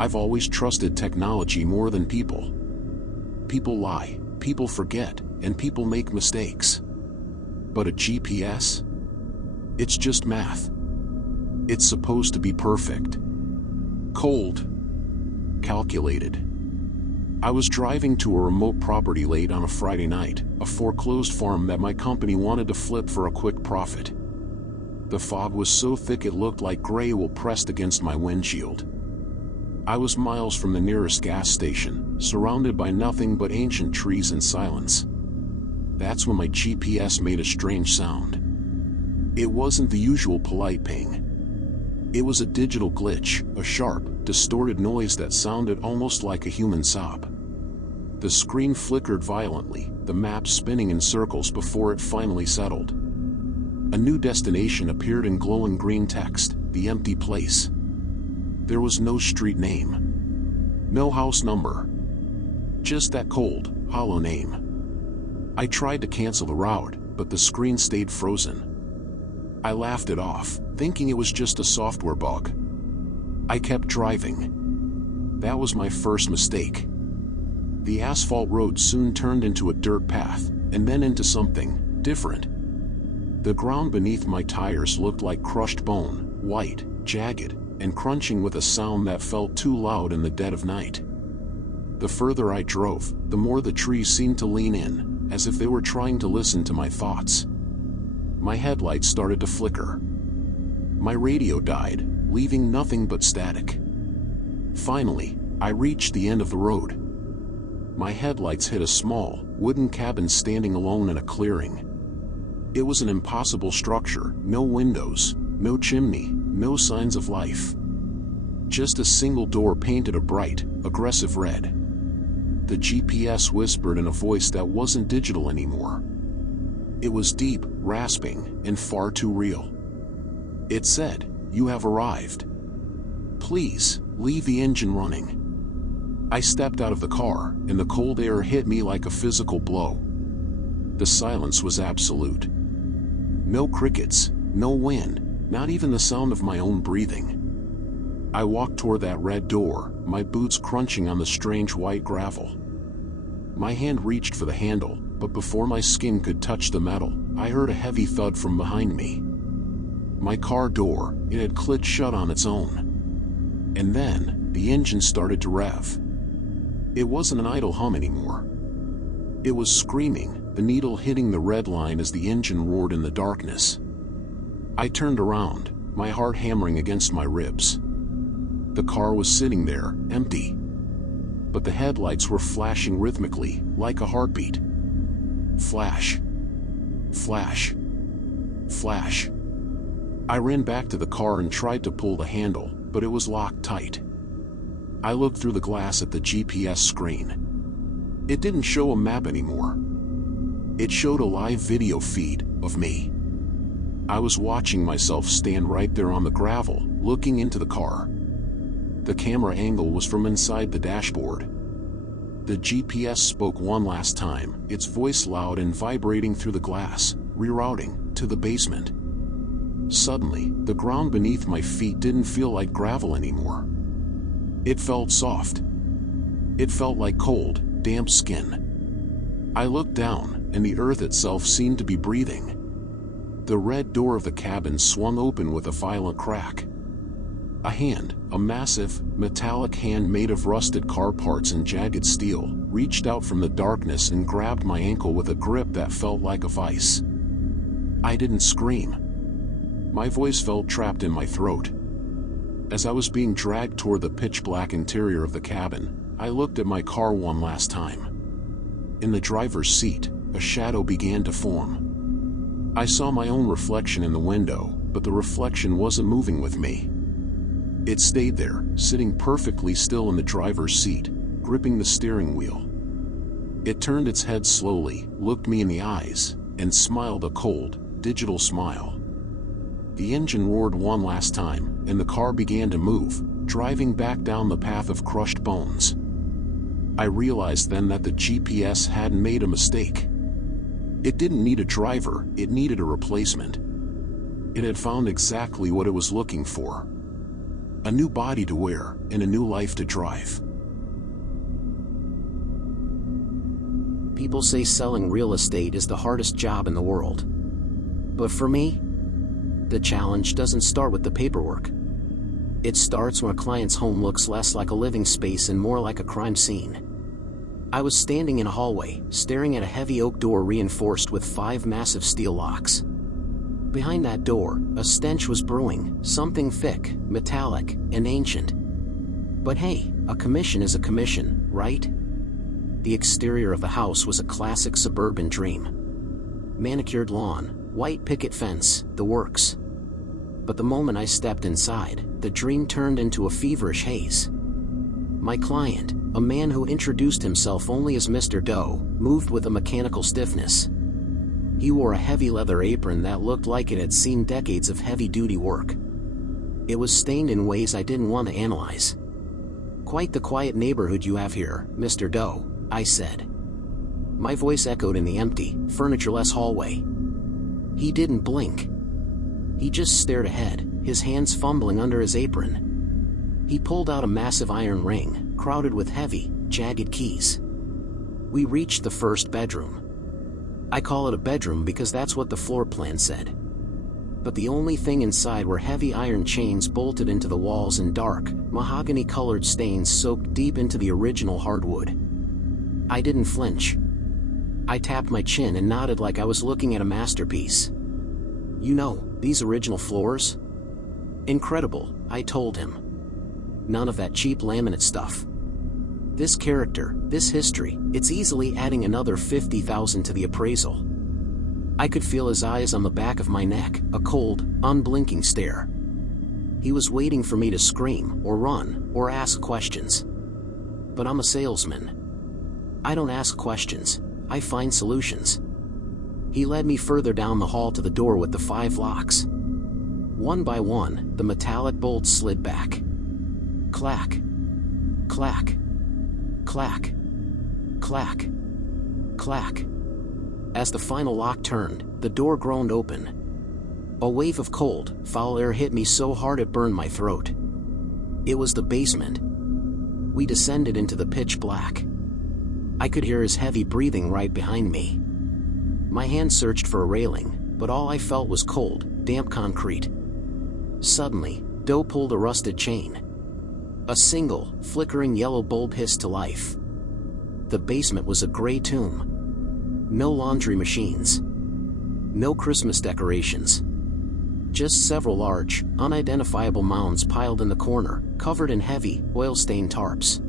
I've always trusted technology more than people. People lie, people forget, and people make mistakes. But a GPS? It's just math. It's supposed to be perfect. Cold. Calculated. I was driving to a remote property late on a Friday night, a foreclosed farm that my company wanted to flip for a quick profit. The fog was so thick it looked like gray wool pressed against my windshield. I was miles from the nearest gas station, surrounded by nothing but ancient trees and silence. That's when my GPS made a strange sound. It wasn't the usual polite ping. It was a digital glitch, a sharp, distorted noise that sounded almost like a human sob. The screen flickered violently, the map spinning in circles before it finally settled. A new destination appeared in glowing green text, the empty place. There was no street name. No house number. Just that cold, hollow name. I tried to cancel the route, but the screen stayed frozen. I laughed it off, thinking it was just a software bug. I kept driving. That was my first mistake. The asphalt road soon turned into a dirt path, and then into something different. The ground beneath my tires looked like crushed bone, white, jagged, and crunching with a sound that felt too loud in the dead of night. The further I drove, the more the trees seemed to lean in, as if they were trying to listen to my thoughts. My headlights started to flicker. My radio died, leaving nothing but static. Finally, I reached the end of the road. My headlights hit a small, wooden cabin standing alone in a clearing. It was an impossible structure, no windows, no chimney, no signs of life. Just a single door painted a bright, aggressive red. The GPS whispered in a voice that wasn't digital anymore. It was deep, rasping, and far too real. It said, "You have arrived. Please, leave the engine running." I stepped out of the car, and the cold air hit me like a physical blow. The silence was absolute. No crickets, no wind, not even the sound of my own breathing. I walked toward that red door, my boots crunching on the strange white gravel. My hand reached for the handle, but before my skin could touch the metal, I heard a heavy thud from behind me. My car door, it had clicked shut on its own. And then, the engine started to rev. It wasn't an idle hum anymore. It was screaming, the needle hitting the red line as the engine roared in the darkness. I turned around, my heart hammering against my ribs. The car was sitting there, empty. But the headlights were flashing rhythmically, like a heartbeat. Flash. Flash. Flash. I ran back to the car and tried to pull the handle, but it was locked tight. I looked through the glass at the GPS screen. It didn't show a map anymore. It showed a live video feed of me. I was watching myself stand right there on the gravel, looking into the car. The camera angle was from inside the dashboard. The GPS spoke one last time, its voice loud and vibrating through the glass, rerouting to the basement. Suddenly, the ground beneath my feet didn't feel like gravel anymore. It felt soft. It felt like cold, damp skin. I looked down, and the earth itself seemed to be breathing. The red door of the cabin swung open with a violent crack. A hand, a massive, metallic hand made of rusted car parts and jagged steel, reached out from the darkness and grabbed my ankle with a grip that felt like a vice. I didn't scream. My voice felt trapped in my throat. As I was being dragged toward the pitch-black interior of the cabin, I looked at my car one last time. In the driver's seat, a shadow began to form. I saw my own reflection in the window, but the reflection wasn't moving with me. It stayed there, sitting perfectly still in the driver's seat, gripping the steering wheel. It turned its head slowly, looked me in the eyes, and smiled a cold, digital smile. The engine roared one last time, and the car began to move, driving back down the path of crushed bones. I realized then that the GPS hadn't made a mistake. It didn't need a driver, it needed a replacement. It had found exactly what it was looking for. A new body to wear, and a new life to drive. People say selling real estate is the hardest job in the world. But for me, the challenge doesn't start with the paperwork. It starts when a client's home looks less like a living space and more like a crime scene. I was standing in a hallway, staring at a heavy oak door reinforced with 5 massive steel locks. Behind that door, a stench was brewing, something thick, metallic, and ancient. But hey, a commission is a commission, right? The exterior of the house was a classic suburban dream. Manicured lawn, white picket fence, the works. But the moment I stepped inside, the dream turned into a feverish haze. My client, a man who introduced himself only as Mr. Doe, moved with a mechanical stiffness. He wore a heavy leather apron that looked like it had seen decades of heavy-duty work. It was stained in ways I didn't want to analyze. "Quite the quiet neighborhood you have here, Mr. Doe," I said. My voice echoed in the empty, furniture-less hallway. He didn't blink. He just stared ahead, his hands fumbling under his apron. He pulled out a massive iron ring, crowded with heavy, jagged keys. We reached the first bedroom. I call it a bedroom because that's what the floor plan said. But the only thing inside were heavy iron chains bolted into the walls and dark, mahogany-colored stains soaked deep into the original hardwood. I didn't flinch. I tapped my chin and nodded like I was looking at a masterpiece. "You know, these original floors? Incredible," I told him. "None of that cheap laminate stuff. This character, this history, it's easily adding another 50,000 to the appraisal." I could feel his eyes on the back of my neck, a cold, unblinking stare. He was waiting for me to scream, or run, or ask questions. But I'm a salesman. I don't ask questions, I find solutions. He led me further down the hall to the door with the 5 locks. One by one, the metallic bolts slid back. Clack. Clack. Clack. Clack. Clack. As the final lock turned, the door groaned open. A wave of cold, foul air hit me so hard it burned my throat. It was the basement. We descended into the pitch black. I could hear his heavy breathing right behind me. My hand searched for a railing, but all I felt was cold, damp concrete. Suddenly, Doe pulled a rusted chain. A single, flickering yellow bulb hissed to life. The basement was a gray tomb. No laundry machines. No Christmas decorations. Just several large, unidentifiable mounds piled in the corner, covered in heavy, oil-stained tarps.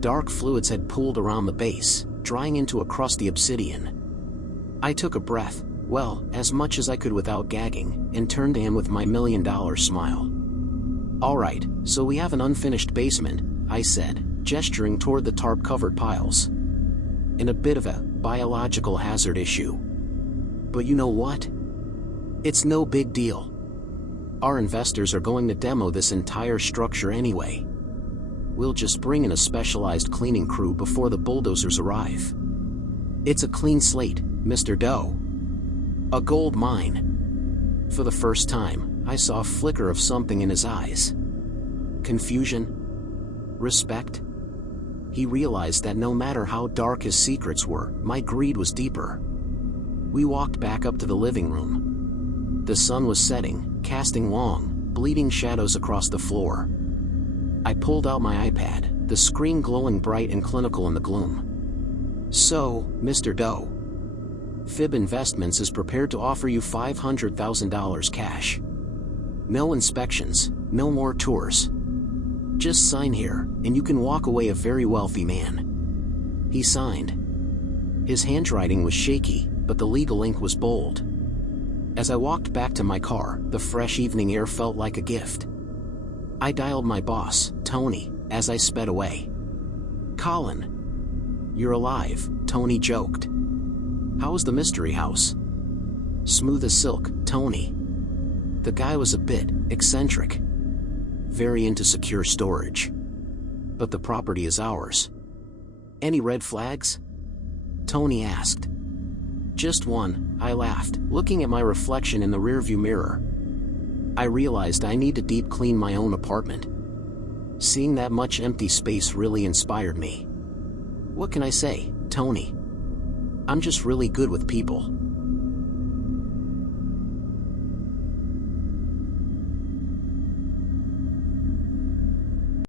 Dark fluids had pooled around the base, drying into a crusty obsidian. I took a breath, well, as much as I could without gagging, and turned to him with my $1,000,000 smile. "All right, so we have an unfinished basement," I said, gesturing toward the tarp-covered piles. "And a bit of a biological hazard issue. But you know what? It's no big deal. Our investors are going to demo this entire structure anyway. We'll just bring in a specialized cleaning crew before the bulldozers arrive. It's a clean slate, Mr. Doe. A gold mine." For the first time, I saw a flicker of something in his eyes. Confusion? Respect? He realized that no matter how dark his secrets were, my greed was deeper. We walked back up to the living room. The sun was setting, casting long, bleeding shadows across the floor. I pulled out my iPad, the screen glowing bright and clinical in the gloom. "So, Mr. Doe, Fib Investments is prepared to offer you $500,000 cash. No inspections, no more tours. Just sign here, and you can walk away a very wealthy man." He signed. His handwriting was shaky, but the legal ink was bold. As I walked back to my car, the fresh evening air felt like a gift. I dialed my boss, Tony, as I sped away. "Colin." "You're alive," Tony joked. "How was the mystery house?" "Smooth as silk, Tony." The guy was a bit eccentric. Very into secure storage. "But the property is ours." "Any red flags?" Tony asked. "Just one," I laughed, looking at my reflection in the rearview mirror. I realized I need to deep clean my own apartment. Seeing that much empty space really inspired me. What can I say, Tony? I'm just really good with people.